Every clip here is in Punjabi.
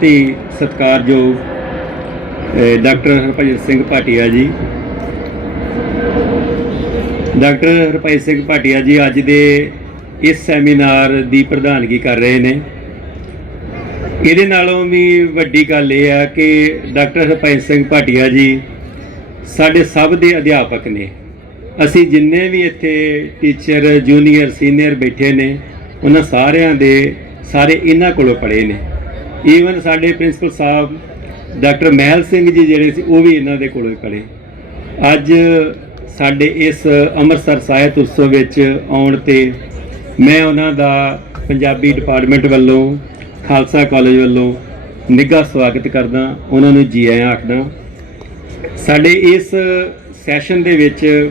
ਬਹੁਤ ਹੀ ਸਤਿਕਾਰਯੋਗ ਡਾਕਟਰ ਹਰਭਜਨ ਸਿੰਘ ਭਾਟੀਆ ਜੀ। ਡਾਕਟਰ ਹਰਭਜਨ ਸਿੰਘ ਭਾਟੀਆ ਜੀ ਅੱਜ ਦੇ ਇਸ ਸੈਮੀਨਾਰ ਦੀ ਪ੍ਰਧਾਨਗੀ ਕਰ ਰਹੇ ਨੇ। ਇਹਦੇ ਨਾਲੋਂ ਵੀ ਵੱਡੀ ਗੱਲ ਇਹ ਆ ਕਿ ਡਾਕਟਰ ਹਰਭਜਨ ਸਿੰਘ ਭਾਟੀਆ ਜੀ ਸਾਡੇ ਸਭ ਦੇ ਅਧਿਆਪਕ ਨੇ। ਅਸੀਂ ਜਿੰਨੇ ਵੀ ਇੱਥੇ ਟੀਚਰ, ਜੂਨੀਅਰ, ਸੀਨੀਅਰ ਬੈਠੇ ਨੇ, ਉਹਨਾਂ ਸਾਰਿਆਂ ਦੇ ਸਾਰੇ ਇਹਨਾਂ ਕੋਲੋਂ ਪੜ੍ਹੇ ਨੇ। ਈਵਨ ਸਾਡੇ ਪ੍ਰਿੰਸੀਪਲ ਸਾਹਿਬ ਡਾਕਟਰ ਮਹਿਲ ਸਿੰਘ ਜੀ ਜਿਹੜੇ ਸੀ, ਉਹ ਵੀ ਇਹਨਾਂ ਦੇ ਕੋਲੋਂ ਹੀ ਅੱਜ ਸਾਡੇ ਇਸ ਅੰਮ੍ਰਿਤਸਰ ਸਾਹਿਤ ਉਤਸਵ ਵਿੱਚ ਆਉਣ ਤੇ ਮੈਂ ਉਹਨਾਂ ਦਾ ਪੰਜਾਬੀ ਡਿਪਾਰਟਮੈਂਟ ਵੱਲੋਂ, ਖਾਲਸਾ ਕਾਲਜ ਵੱਲੋਂ ਨਿੱਘਾ ਸਵਾਗਤ ਕਰਦਾ, ਉਹਨਾਂ ਨੂੰ ਜੀ ਆਇਆਂ ਆਖਦਾ। ਸਾਡੇ ਇਸ ਸੈਸ਼ਨ ਦੇ ਵਿੱਚ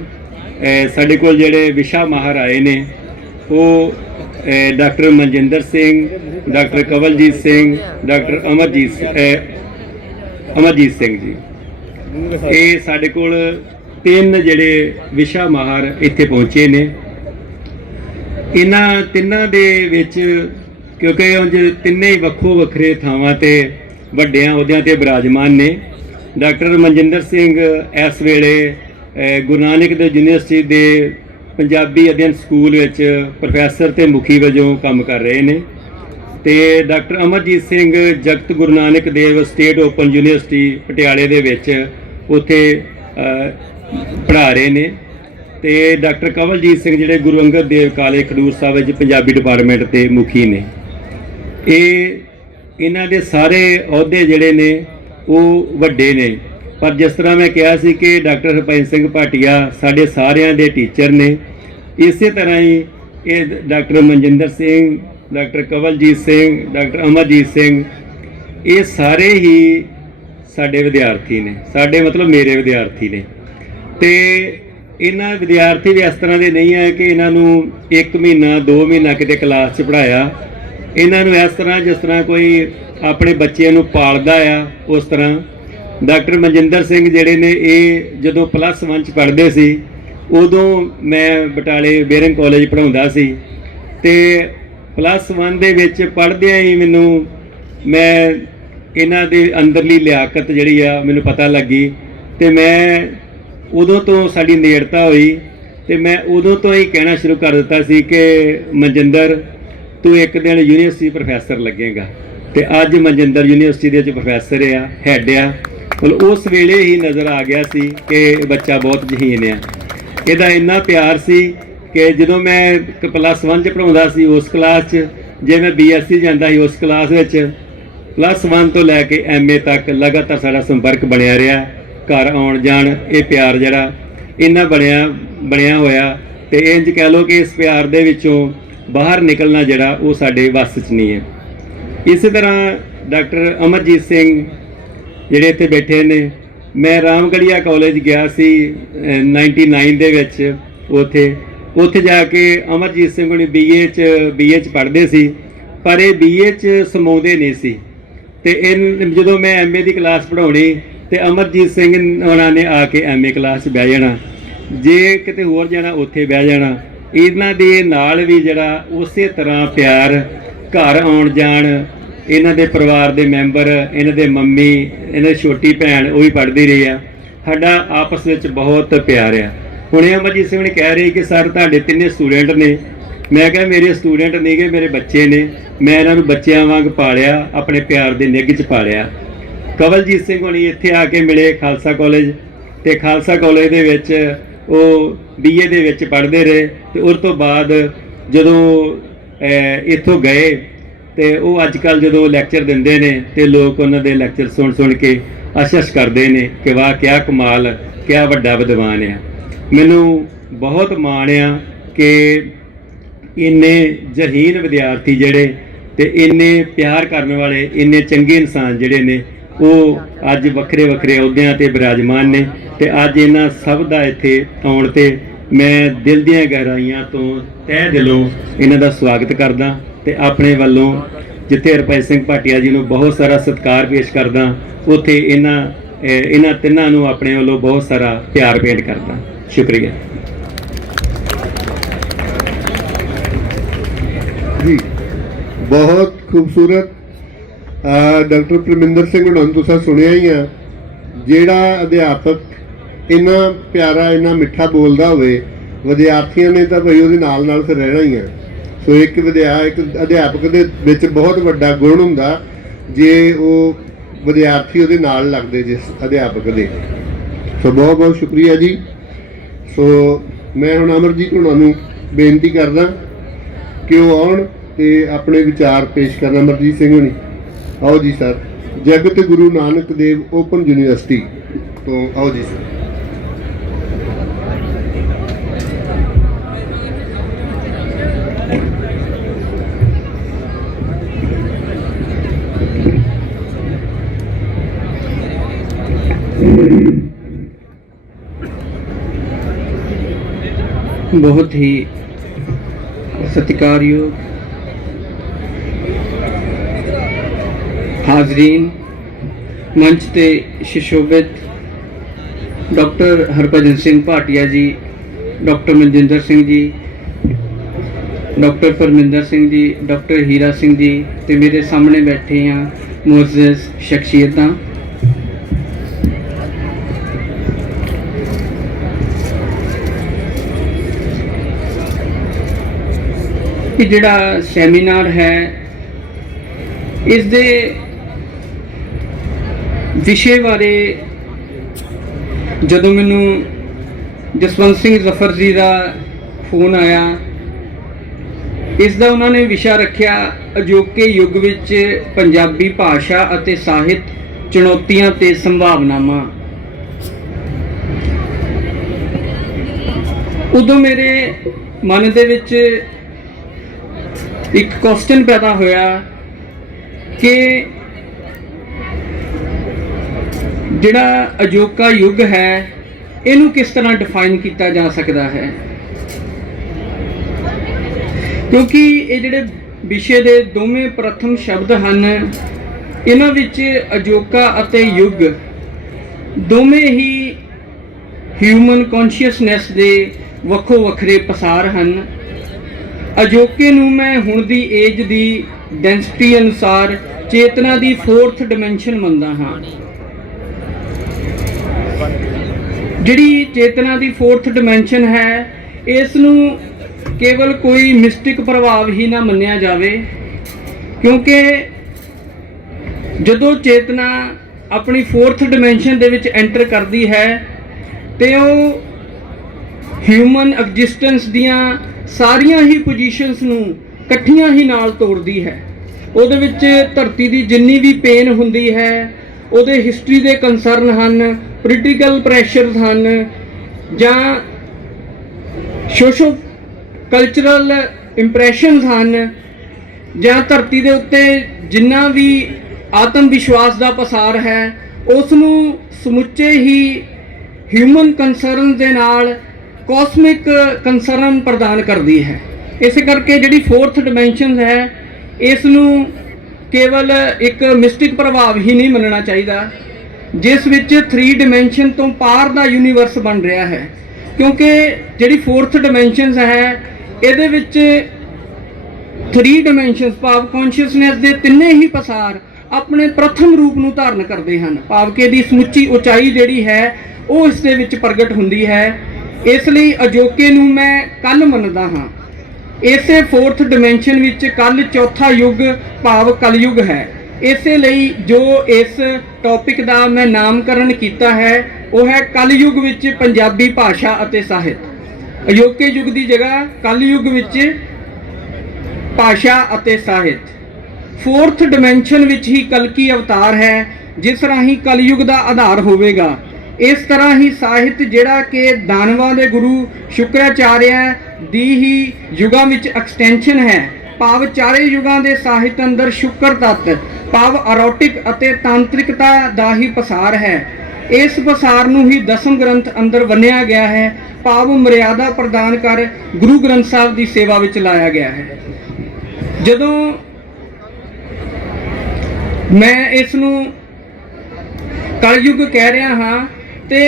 ਸਾਡੇ ਕੋਲ ਜਿਹੜੇ ਵਿਸ਼ਾ ਮਾਹਰ ਆਏ ਨੇ, ਉਹ doctor Manjinder Singh, doctor Kawaljit Singh, doctor Amarjit Amarjit Singh ji. ਇਹ ਸਾਡੇ ਕੋਲ ਤਿੰਨ ਜਿਹੜੇ ਵਿਸ਼ਾ ਮਾਹਰ ਇੱਥੇ ਪਹੁੰਚੇ ਨੇ। ਇਹਨਾਂ ਤਿੰਨਾਂ ਦੇ ਵਿੱਚ ਕਿਉਂਕਿ ਉਂਝ ਤਿੰਨੇ ਹੀ ਵੱਖੋ ਵੱਖਰੇ ਥਾਵਾਂ ਤੇ ਵੱਡਿਆਂ ਅਹੁਦਿਆਂ ਤੇ ਬਿਰਾਜਮਾਨ ਨੇ। ਡਾਕਟਰ ਮਨਜਿੰਦਰ ਸਿੰਘ ਇਸ ਵੇਲੇ ਗੁਰੂ ਨਾਨਕ ਦੇਵ ਯੂਨੀਵਰਸਿਟੀ ਦੇ ਪੰਜਾਬੀ ਅਧਿਐਨ ਸਕੂਲ ਵਿੱਚ ਪ੍ਰੋਫੈਸਰ ਤੇ ਮੁਖੀ ਵਜੋਂ ਕੰਮ ਕਰ ਰਹੇ ਨੇ ਤੇ doctor Amarjit Singh Jagat Guru Nanak Dev state open university ਪਟਿਆਲੇ ਦੇ ਵਿੱਚ ਉੱਥੇ ਪੜ੍ਹਾ ਰਹੇ ਨੇ ਤੇ ਡਾਕਟਰ ਕਵਲਜੀਤ ਸਿੰਘ ਜਿਹੜੇ ਗੁਰੂ ਅੰਗਦ ਦੇਵ ਕਾਲਜ ਖਡੂਰ ਸਾਹਿਬ ਵਿੱਚ ਪੰਜਾਬੀ ਡਿਪਾਰਟਮੈਂਟ ਦੇ ਮੁਖੀ ਨੇ। ਇਹ, ਇਹਨਾਂ ਦੇ ਸਾਰੇ ਅਹੁਦੇ ਜਿਹੜੇ ਨੇ ਉਹ ਵੱਡੇ ਨੇ। ਪਰ ਜਿਸ ਤਰ੍ਹਾਂ ਮੈਂ ਕਿਹਾ ਸੀ ਕਿ ਡਾਕਟਰ ਹਰਪਾਲ ਸਿੰਘ ਭਾਟੀਆ ਸਾਡੇ ਸਾਰਿਆਂ ਦੇ ਟੀਚਰ ਨੇ, ਇਸੇ ਤਰ੍ਹਾਂ ਹੀ ਇਹ doctor Manjinder Singh, doctor Kawaljit Singh, doctor Amarjit Singh, ਇਹ ਸਾਰੇ ਹੀ ਸਾਡੇ ਵਿਦਿਆਰਥੀ ਨੇ, ਸਾਡੇ ਮਤਲਬ ਮੇਰੇ ਵਿਦਿਆਰਥੀ ਨੇ। ਤੇ ਇਹਨਾਂ ਵਿਦਿਆਰਥੀ ਵੀ ਇਸ ਤਰ੍ਹਾਂ ਦੇ ਨਹੀਂ ਹੈ ਕਿ ਇਹਨਾਂ ਨੂੰ 1 ਮਹੀਨਾ 2 ਮਹੀਨਾ ਕਿਤੇ ਕਲਾਸ 'ਚ ਪੜਾਇਆ ਇਹਨਾਂ ਨੂੰ ਇਸ ਤਰ੍ਹਾਂ ਜਿਸ ਤਰ੍ਹਾਂ ਕੋਈ ਆਪਣੇ ਬੱਚਿਆਂ ਨੂੰ ਪਾਲਦਾ ਆ, ਉਸ ਤਰ੍ਹਾਂ ਡਾਕਟਰ ਮਨਜਿੰਦਰ ਸਿੰਘ ਜਿਹੜੇ ਨੇ, ਇਹ ਜਦੋਂ ਪਲੱਸ 1 ਚ ਪੜ੍ਹਦੇ ਸੀ, ਉਦੋਂ ਮੈਂ ਬਟਾਲੇ ਬੇਰਿੰਗ ਕਾਲਜ ਪੜਾਉਂਦਾ ਸੀ ਤੇ ਪਲੱਸ 1 ਦੇ ਵਿੱਚ ਪੜ੍ਹਦਿਆਂ ਹੀ ਮੈਨੂੰ, ਮੈਂ ਇਹਨਾਂ ਦੇ ਅੰਦਰਲੀ ਲਿਆਕਤ ਜਿਹੜੀ ਆ ਮੈਨੂੰ ਪਤਾ ਲੱਗੀ ਤੇ ਮੈਂ ਉਦੋਂ ਤੋਂ ਸਾਡੀ ਨੇੜਤਾ ਹੋਈ ਤੇ ਮੈਂ ਉਦੋਂ ਤੋਂ ਹੀ ਕਹਿਣਾ ਸ਼ੁਰੂ ਕਰ ਦਿੱਤਾ ਸੀ ਕਿ ਮਨਜਿੰਦਰ, ਤੂੰ ਇੱਕ ਦਿਨ ਯੂਨੀਵਰਸਿਟੀ ਪ੍ਰੋਫੈਸਰ ਲੱਗੇਗਾ ਤੇ ਅੱਜ ਮਨਜਿੰਦਰ ਯੂਨੀਵਰਸਿਟੀ ਦੇ ਵਿੱਚ ਪ੍ਰੋਫੈਸਰ ਆ ਹੈੱਡ ਆ। ਮਤਲਬ ਉਸ ਵੇਲੇ ਹੀ ਨਜ਼ਰ ਆ ਗਿਆ ਸੀ ਕਿ ਬੱਚਾ ਬਹੁਤ ਜਹੀਨ ਆ। ਇਹਦਾ ਇੰਨਾ ਪਿਆਰ ਸੀ ਕਿ ਜਦੋਂ ਮੈਂ ਪਲੱਸ 1 ਚ ਪੜਾਉਂਦਾ ਸੀ ਉਸ ਕਲਾਸ 'ਚ, ਜੇ ਮੈਂ ਬੀਐਸਸੀ ਜਾਂਦਾ ਸੀ ਉਸ ਕਲਾਸ ਵਿੱਚ ਪਲੱਸ 1 ਤੋਂ ਲੈ ਕੇ ਐਮਏ ਤੱਕ ਲਗਾਤਾਰ ਸਾਡਾ ਸੰਪਰਕ ਬਣਿਆ ਰਿਹਾ, ਘਰ ਆਉਣ ਜਾਣ ਇਹ ਪਿਆਰ ਜਿਹੜਾ ਇੰਨਾ ਬਣਿਆ ਬਣਿਆ ਹੋਇਆ ਤੇ ਇੰਜ ਕਹਿ ਲਓ ਕਿ ਇਸ ਪਿਆਰ ਦੇ ਵਿੱਚੋਂ ਬਾਹਰ ਨਿਕਲਣਾ ਜਿਹੜਾ ਉਹ ਸਾਡੇ ਵੱਸ 'ਚ ਨਹੀਂ ਹੈ। ਇਸੇ ਤਰ੍ਹਾਂ ਡਾਕਟਰ ਅਮਰਜੀਤ ਸਿੰਘ ਜਿਹੜੇ ਇੱਥੇ ਬੈਠੇ ਨੇ। ਮੈਂ ਰਾਮਗੜੀਆ ਕਾਲਜ ਗਿਆ ਸੀ ਅਹ, 99 ਦੇ ਵਿੱਚ ਉੱਥੇ। ਉੱਥੇ ਜਾ ਕੇ ਅਮਰਜੀਤ ਸਿੰਘ ਹੁਣੀ ਬੀਏ ਚ ਬੀਏ ਚ ਪੜ੍ਹਦੇ ਸੀ ਪਰ ਇਹ ਬੀਏ ਚ ਸਮਾਉਂਦੇ ਨਹੀਂ ਸੀ। ਤੇ ਇਹ ਜਦੋਂ ਮੈਂ ਐਮਏ ਦੀ ਕਲਾਸ ਪੜ੍ਹਾਉਣੀ ਤੇ ਅਮਰਜੀਤ ਸਿੰਘ ਉਹਨਾਂ ਨੇ ਆ ਕੇ ਐਮਏ ਕਲਾਸ 'ਚ ਬਹਿ ਜਾਣਾ। ਜੇ ਕਿਤੇ ਹੋਰ ਜਾਣਾ ਉੱਥੇ ਬਹਿ ਜਾਣਾ। ਇਹਨਾਂ ਦੇ ਨਾਲ ਵੀ ਜਿਹੜਾ ਉਸੇ ਤਰ੍ਹਾਂ ਪਿਆਰ ਘਰ ਆਉਣ ਜਾਣ ਇਹਨਾਂ ਦੇ ਪਰਿਵਾਰ ਦੇ ਮੈਂਬਰ, ਇਹਨਾਂ ਦੇ ਮੰਮੀ, ਇਹਨਾਂ ਦੀ ਛੋਟੀ ਭੈਣ, ਉਹ ਵੀ ਪੜ੍ਹਦੀ ਰਹੀ ਆ। ਸਾਡਾ ਆਪਸ ਵਿੱਚ ਬਹੁਤ ਪਿਆਰ ਆ। ਹੁਣੇ ਅਮਰਜੀਤ ਸਿੰਘ ਨੇ ਕਹਿ ਰਹੀ ਕਿ ਸਰ, ਤੁਹਾਡੇ ਤਿੰਨੇ ਸਟੂਡੈਂਟ ਨੇ। ਮੈਂ ਕਿਹਾ, ਮੇਰੇ ਸਟੂਡੈਂਟ ਨੇਗੇ, ਮੇਰੇ ਬੱਚੇ ਨੇ। ਮੈਂ ਇਹਨਾਂ ਨੂੰ ਬੱਚਿਆਂ ਵਾਂਗ ਪਾਲਿਆ, ਆਪਣੇ ਪਿਆਰ ਦੇ ਨਿੱਘ 'ਚ ਪਾਲਿਆ। ਕਵਲਜੀਤ ਸਿੰਘ ਹੋਣੀ ਇੱਥੇ ਆ ਕੇ ਮਿਲੇ ਖਾਲਸਾ ਕਾਲਜ ਤੇ ਖਾਲਸਾ ਕਾਲਜ ਦੇ ਵਿੱਚ ਉਹ ਬੀਏ ਦੇ ਵਿੱਚ ਪੜ੍ਹਦੇ ਰਹੇ ਤੇ ਉਸ ਤੋਂ ਬਾਅਦ ਜਦੋਂ ਇੱਥੋਂ ਗਏ ਤੇ ਉਹ ਅੱਜ ਕੱਲ ਜਦੋਂ ਲੈਕਚਰ ਦਿੰਦੇ ਨੇ ਤੇ ਲੋਕ ਉਹਨਾਂ ਦੇ ਲੈਕਚਰ ਸੁਣ ਸੁਣ ਕੇ ਅਸ਼ਸ਼ ਕਰਦੇ ਨੇ ਕਿ ਵਾਹ, ਕਿਆ ਕਮਾਲ, ਕਿਆ ਵੱਡਾ ਵਿਦਵਾਨ ਆ। ਮੈਨੂੰ ਬਹੁਤ ਮਾਣ ਆ ਕਿ ਇੰਨੇ ਜਹੀਨ ਵਿਦਿਆਰਥੀ ਜਿਹੜੇ ਤੇ ਇੰਨੇ ਪਿਆਰ ਕਰਨ ਵਾਲੇ, ਇੰਨੇ ਚੰਗੇ ਇਨਸਾਨ ਜਿਹੜੇ ਨੇ, ਉਹ ਅੱਜ ਵੱਖਰੇ ਵੱਖਰੇ ਅਹੁਦਿਆਂ ਤੇ ਬਿਰਾਜਮਾਨ ਨੇ ਤੇ ਅੱਜ ਇਹਨਾਂ ਸਭ ਦਾ ਇੱਥੇ ਆਉਣ ਤੇ ਮੈਂ ਦਿਲ ਦੀਆਂ ਗਹਿਰਾਈਆਂ ਤੋਂ ਤਹਿ ਦਿਲੋਂ ਇਹਨਾਂ ਦਾ ਸਵਾਗਤ ਕਰਦਾ। ਤੇ ਆਪਣੇ ਵੱਲੋਂ ਜਿੱਥੇ ਹਰਪ੍ਰੀਤ ਸਿੰਘ ਭਾਟੀਆ ਜੀ ਨੂੰ ਬਹੁਤ ਸਾਰਾ ਸਤਿਕਾਰ ਪੇਸ਼ ਕਰਦਾ। ਉੱਥੇ ਇਹਨਾਂ ਇਹਨਾਂ ਤਿੰਨਾਂ ਨੂੰ ਆਪਣੇ ਵੱਲੋਂ ਬਹੁਤ ਸਾਰਾ ਪਿਆਰ ਭੇਟ ਕਰਦਾ। ਸ਼ੁਕਰੀਆ। ਜੀ, ਬਹੁਤ ਖੂਬਸੂਰਤ। ਡਾਕਟਰ ਪ੍ਰਮਿੰਦਰ ਸਿੰਘ ਹੁਣਾਂ ਨੂੰ ਤੁਸੀਂ ਸੁਣਿਆ ਹੀ ਆ, ਜਿਹੜਾ ਅਧਿਆਪਕ ਇੰਨਾ ਪਿਆਰਾ, ਇੰਨਾ ਮਿੱਠਾ ਬੋਲਦਾ ਹੋਵੇ, ਵਿਦਿਆਰਥੀਆਂ ਨੇ ਤਾਂ ਭਈ ਉਹਦੇ ਨਾਲ ਨਾਲ ਫਿਰ ਰਹਿਣਾ ਹੀ ਆ। ਸੋ ਇੱਕ ਵਿਦਿਆ ਇੱਕ ਅਧਿਆਪਕ ਦੇ ਵਿੱਚ ਬਹੁਤ ਵੱਡਾ ਗੁਣ ਹੁੰਦਾ, ਜੇ ਉਹ ਵਿਦਿਆਰਥੀ ਉਹਦੇ ਨਾਲ ਲੱਗਦੇ ਜਿਸ ਅਧਿਆਪਕ ਦੇ। ਸੋ ਬਹੁਤ ਬਹੁਤ ਸ਼ੁਕਰੀਆ ਜੀ। ਸੋ ਮੈਂ ਹੁਣ ਅਮਰਜੀਤ ਹੁਣਾਂ ਨੂੰ ਬੇਨਤੀ ਕਰਦਾ ਕਿ ਉਹ ਆਉਣ ਤੇ ਆਪਣੇ ਵਿਚਾਰ ਪੇਸ਼ ਕਰਨ। ਅਮਰਜੀਤ ਸਿੰਘ ਹੁਣੀ। ਆਓ ਜੀ sir. Jagat Guru Nanak Dev open university ਤੋਂ। ਆਓ ਜੀ ਸਰ। ਬਹੁਤ ਹੀ ਸਤਿਕਾਰਯੋਗ ਹਾਜ਼ਰੀਨ ਮੰਚ ਤੇ ਸ਼ਿਸ਼ੋਭਿਤ doctor Harbhajan Singh Bhatia ji doctor Manjinder Singh ji doctor Parminder Singh ji doctor Hira Singh ji ਤੇ ਮੇਰੇ ਸਾਹਮਣੇ ਬੈਠੇ ਆ ਮੁਅੱਜ਼ਜ਼ ਸ਼ਖਸੀਅਤਾਂ ਕਿ ਜਿਹੜਾ ਸੈਮੀਨਾਰ ਹੈ ਇਸ ਦੇ ਵਿਸ਼ੇ ਬਾਰੇ ਜਦੋਂ ਮੈਨੂੰ ਜਸਵੰਤ ਸਿੰਘ ਜ਼ਫਰ ਜੀ ਦਾ ਫੋਨ ਆਇਆ ਇਸ ਦਾ ਉਹਨਾਂ ਨੇ ਵਿਸ਼ਾ ਰੱਖਿਆ ਅਜੋਕੇ ਯੁੱਗ ਵਿੱਚ ਪੰਜਾਬੀ ਭਾਸ਼ਾ ਅਤੇ ਸਾਹਿਤ ਚੁਣੌਤੀਆਂ ਤੇ ਸੰਭਾਵਨਾਵਾਂ। ਉਦੋਂ ਮੇਰੇ ਮਨ ਦੇ ਵਿੱਚ ਇੱਕ ਕੁਐਸਚਨ ਪੈਦਾ ਹੋਇਆ ਕਿ ਜਿਹੜਾ ਅਜੋਕਾ ਯੁੱਗ ਹੈ, ਇਹਨੂੰ ਕਿਸ ਤਰ੍ਹਾਂ ਡਿਫਾਈਨ ਕੀਤਾ ਜਾ ਸਕਦਾ ਹੈ? ਕਿਉਂਕਿ ਇਹ ਜਿਹੜੇ ਵਿਸ਼ੇ ਦੇ ਦੋਵੇਂ ਪ੍ਰਥਮ ਸ਼ਬਦ ਹਨ, ਇਹਨਾਂ ਵਿੱਚ ਅਜੋਕਾ ਅਤੇ ਯੁੱਗ ਦੋਵੇਂ ਹੀ ਹਿਊਮਨ ਕੌਨਸ਼ੀਅਸਨੈਸ ਦੇ ਵੱਖੋ ਵੱਖਰੇ ਪਸਾਰ ਹਨ। ਅਜੋਕੇ ਨੂੰ ਮੈਂ ਹੁਣ ਦੀ ਏਜ ਦੀ ਡੈਂਸਿਟੀ ਅਨੁਸਾਰ ਚੇਤਨਾ ਦੀ ਫੋਰਥ ਡਾਈਮੈਂਸ਼ਨ ਮੰਨਦਾ ਹਾਂ। ਜਿਹੜੀ ਚੇਤਨਾ ਦੀ ਫੋਰਥ ਡਾਈਮੈਂਸ਼ਨ ਹੈ, ਇਸ ਨੂੰ ਕੇਵਲ ਕੋਈ ਮਿਸਟਿਕ ਪ੍ਰਭਾਵ ਹੀ ਨਾ ਮੰਨਿਆ ਜਾਵੇ, ਕਿਉਂਕਿ ਜਦੋਂ ਚੇਤਨਾ ਆਪਣੀ ਫੋਰਥ ਡਾਈਮੈਂਸ਼ਨ ਦੇ ਵਿੱਚ ਐਂਟਰ ਕਰਦੀ ਹੈ, ਤੇ ਉਹ ਹਿਊਮਨ ਐਗਜ਼ਿਸਟੈਂਸ ਦੀਆਂ ਸਾਰੀਆਂ ਹੀ ਪੋਜੀਸ਼ਨਸ ਨੂੰ ਇਕੱਠੀਆਂ ਹੀ ਨਾਲ ਤੋੜਦੀ ਹੈ। ਉਹਦੇ ਵਿੱਚ ਧਰਤੀ ਦੀ ਜਿੰਨੀ ਵੀ ਪੇਨ ਹੁੰਦੀ ਹੈ, ਉਹਦੇ ਹਿਸਟਰੀ ਦੇ ਕੰਸਰਨ ਹਨ ਪੋਲੀਟੀਕਲ ਪ੍ਰੈਸ਼ਰਸ ਹਨ, ਜਾਂ ਸੋਸ਼ੋ ਕਲਚਰਲ ਇੰਪ੍ਰੈਸ਼ਨਸ ਹਨ, ਜਾਂ ਧਰਤੀ ਦੇ ਉੱਤੇ ਜਿੰਨਾ ਵੀ ਆਤਮ ਵਿਸ਼ਵਾਸ ਦਾ ਪਸਾਰ ਹੈ ਉਸ ਨੂੰ ਸਮੁੱਚੇ ਹੀ ਹਿਊਮਨ ਕੰਸਰਨ ਦੇ ਨਾਲ ਕਾਸਮਿਕ ਕੰਸਰਨ uh, ਪ੍ਰਦਾਨ ਕਰਦੀ ਹੈ। ਇਸ ਕਰਕੇ ਜਿਹੜੀ ਫੋਰਥ ਡਾਈਮੈਂਸ਼ਨ ਹੈ ਇਸ ਨੂੰ ਕੇਵਲ ਇੱਕ ਮਿਸਟਿਕ ਪ੍ਰਭਾਵ ਹੀ ਨਹੀਂ ਮੰਨਣਾ ਚਾਹੀਦਾ, ਜਿਸ ਵਿੱਚ 3 ਡਾਈਮੈਂਸ਼ਨ ਤੋਂ ਪਾਰ ਦਾ ਯੂਨੀਵਰਸ ਬਣ ਰਿਹਾ ਹੈ। ਕਿਉਂਕਿ ਜਿਹੜੀ ਫੋਰਥ ਡਾਈਮੈਂਸ਼ਨਸ ਹੈ, ਇਹਦੇ ਵਿੱਚ 3 ਡਾਈਮੈਂਸ਼ਨਸ ਭਾਵ ਕੌਨਸ਼ੀਅਸਨੈਸ ਦੇ ਤਿੰਨੇ ਹੀ ਪਸਾਰ ਆਪਣੇ ਪ੍ਰਥਮ ਰੂਪ ਨੂੰ ਧਾਰਨ ਕਰਦੇ ਹਨ। ਭਾਵ ਕਿ ਇਹਦੀ ਸਮੁੱਚੀ ਉਚਾਈ ਜਿਹੜੀ ਹੈ, ਉਹ ਇਸ ਦੇ ਵਿੱਚ ਪ੍ਰਗਟ ਹੁੰਦੀ ਹੈ। ਇਸ ਲਈ ਅਜੋਕੇ ਨੂੰ ਮੈਂ ਕੱਲ ਮੰਨਦਾ ਹਾਂ। ਇਸੇ ਫੋਰਥ ਡਾਈਮੈਂਸ਼ਨ ਵਿੱਚ ਕੱਲ ਚੌਥਾ ਯੁੱਗ ਭਾਵ ਕਲਯੁਗ ਹੈ। ਇਸੇ ਲਈ ਜੋ ਇਸ ਟੌਪਿਕ ਦਾ ਮੈਂ ਨਾਮਕਰਨ ਕੀਤਾ ਹੈ, ਉਹ ਹੈ ਕਲਯੁਗ ਵਿੱਚ ਪੰਜਾਬੀ ਭਾਸ਼ਾ ਅਤੇ ਸਾਹਿਤ। ਅਜੋਕੇ ਯੁੱਗ ਦੀ ਜਗ੍ਹਾ ਕਲਯੁਗ ਵਿੱਚ ਭਾਸ਼ਾ ਅਤੇ ਸਾਹਿਤ। ਫੋਰਥ ਡਾਈਮੈਂਸ਼ਨ ਵਿੱਚ ਹੀ ਕਲਕੀ ਅਵਤਾਰ ਹੈ, ਜਿਸ ਰਾਹੀਂ ਕਲਯੁਗ ਦਾ ਆਧਾਰ ਹੋਵੇਗਾ। ਇਸ ਤਰ੍ਹਾਂ ਹੀ ਸਾਹਿਤ ਜਿਹੜਾ ਕਿ ਦਾਨਵਾਂ ਦੇ ਗੁਰੂ ਸ਼ੁਕਰਾਚਾਰਿਆ ਦੀ ਹੀ ਯੁਗਾਂ ਵਿੱਚ ਐਕਸਟੈਂਸ਼ਨ ਹੈ। ਭਾਵ ਚਾਰੇ ਯੁਗਾਂ ਦੇ ਸਾਹਿਤ ਅੰਦਰ ਸ਼ੁਕਰ ਤੱਤ, ਭਾਵ ਅਰੋਟਿਕ ਅਤੇ ਤਾਂਤਰਿਕਤਾ ਦਾ ਹੀ ਪਸਾਰ ਹੈ। ਇਸ ਪਸਾਰ ਨੂੰ ਹੀ ਦਸਮ ਗ੍ਰੰਥ ਅੰਦਰ ਵੰਨਿਆ ਗਿਆ ਹੈ। ਭਾਵ ਮਰਿਆਦਾ ਪ੍ਰਦਾਨ ਕਰ ਗੁਰੂ ਗ੍ਰੰਥ ਸਾਹਿਬ ਦੀ ਸੇਵਾ ਵਿੱਚ ਲਾਇਆ ਗਿਆ ਹੈ। ਜਦੋਂ ਮੈਂ ਇਸ ਨੂੰ ਕਲਯੁਗ ਕਹਿ ਰਿਹਾ ਹਾਂ ਤੇ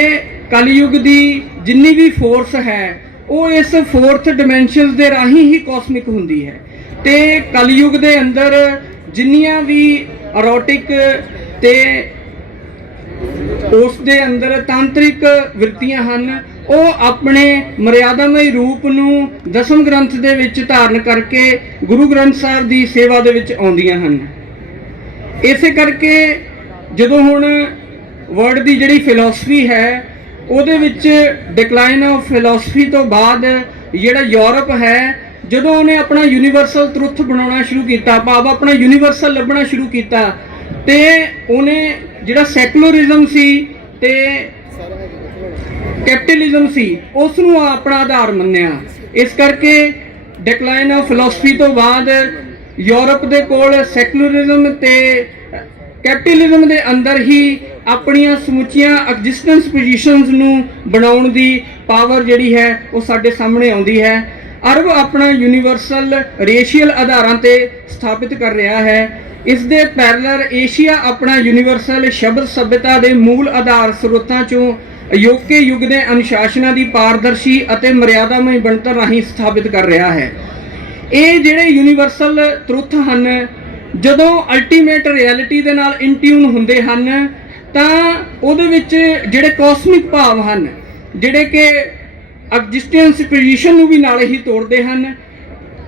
ਕਲਯੁਗ ਦੀ ਜਿੰਨੀ ਵੀ ਫੋਰਸ ਹੈ, ਉਹ ਇਸ ਫੋਰਥ ਡਾਈਮੈਂਸ਼ਨਸ ਦੇ ਰਾਹੀਂ ਹੀ ਕਾਸਮਿਕ ਹੁੰਦੀ ਹੈ। ਤੇ ਕਲਯੁਗ ਦੇ ਅੰਦਰ ਜਿੰਨੀਆਂ ਵੀ ਅਰੋਟਿਕ ਤੇ ਉਸ ਦੇ ਅੰਦਰ ਤਾਂਤਰਿਕ ਵ੍ਰਿਤੀਆਂ ਹਨ, ਉਹ ਆਪਣੇ ਮਰਿਆਦਾਮਈ ਰੂਪ ਨੂੰ ਦਸਮ ਗ੍ਰੰਥ ਦੇ ਵਿੱਚ ਧਾਰਨ ਕਰਕੇ ਗੁਰੂ ਗ੍ਰੰਥ ਸਾਹਿਬ ਦੀ ਸੇਵਾ ਦੇ ਵਿੱਚ ਆਉਂਦੀਆਂ ਹਨ। ਇਸੇ ਕਰਕੇ ਜਦੋਂ ਹੁਣ ਵਰਲਡ ਦੀ ਜਿਹੜੀ ਫਿਲਾਸਫੀ ਹੈ, ਉਹਦੇ ਵਿੱਚ ਡਿਕਲਾਈਨ ਆਫ ਫਿਲਾਸਫੀ ਤੋਂ ਬਾਅਦ ਜਿਹੜਾ ਯੂਰਪ ਹੈ, ਜਦੋਂ ਉਹਨੇ ਆਪਣਾ ਯੂਨੀਵਰਸਲ ਟਰੁੱਥ ਬਣਾਉਣਾ ਸ਼ੁਰੂ ਕੀਤਾ ਭਾਵ ਆਪਣਾ ਯੂਨੀਵਰਸਲ ਲੱਭਣਾ ਸ਼ੁਰੂ ਕੀਤਾ, ਤੇ ਉਹਨੇ ਜਿਹੜਾ ਸੈਕੂਲਰਿਜ਼ਮ ਸੀ ਤੇ ਕੈਪੀਟਲਿਜ਼ਮ ਸੀ ਉਸ ਨੂੰ ਆਪਣਾ ਆਧਾਰ ਮੰਨਿਆ। ਇਸ ਕਰਕੇ ਡਿਕਲਾਈਨ ਆਫ ਫਿਲਾਸਫੀ ਤੋਂ ਬਾਅਦ ਯੂਰਪ ਦੇ ਕੋਲ ਸੈਕੂਲਰਿਜ਼ਮ ਤੇ ਕੈਪੀਟਲਿਜ਼ਮ ਦੇ ਅੰਦਰ ਹੀ ਆਪਣੀਆਂ ਸਮੁੱਚੀਆਂ ਐਗਜ਼ਿਸਟੈਂਸ ਪੋਜੀਸ਼ਨਸ ਨੂੰ ਬਣਾਉਣ ਦੀ ਪਾਵਰ ਜਿਹੜੀ ਹੈ ਉਹ ਸਾਡੇ ਸਾਹਮਣੇ ਆਉਂਦੀ ਹੈ। ਅਰਬ ਆਪਣਾ ਯੂਨੀਵਰਸਲ ਰੇਸ਼ੀਅਲ ਆਧਾਰਾਂ ਤੇ ਸਥਾਪਿਤ ਕਰ ਰਿਹਾ ਹੈ। ਇਸ ਦੇ ਪੈਰਲਰ ਏਸ਼ੀਆ ਆਪਣਾ ਯੂਨੀਵਰਸਲ ਸ਼ਬਦ ਸਭਿਅਤਾ ਦੇ ਮੂਲ ਆਧਾਰ ਸਰੋਤਾਂ ਚੋਂ ਅਯੋਕੇ ਯੁੱਗ ਦੇ ਅਨੁਸ਼ਾਸਨਾਂ ਦੀ ਪਾਰਦਰਸ਼ੀ ਅਤੇ ਮਰਿਆਦਾਮਈ ਬਣਤਰ ਰਾਹੀਂ ਸਥਾਪਿਤ ਕਰ ਰਿਹਾ ਹੈ। ਇਹ ਜਿਹੜੇ ਯੂਨੀਵਰਸਲ ਤਰੁੱਥ ਹਨ ਜਦੋਂ ਅਲਟੀਮੇਟ ਰਿਐਲਿਟੀ ਦੇ ਨਾਲ ਇਨਟਿਊਨ ਹੁੰਦੇ ਹਨ, ਤਾਂ ਉਹਦੇ ਵਿੱਚ ਜਿਹੜੇ ਕਾਸਮਿਕ ਭਾਵ ਹਨ, ਜਿਹੜੇ ਕਿ ਐਗਜ਼ਿਸਟੈਂਸ ਪੋਜੀਸ਼ਨ ਨੂੰ ਵੀ ਨਾਲ ਹੀ ਤੋੜਦੇ ਹਨ,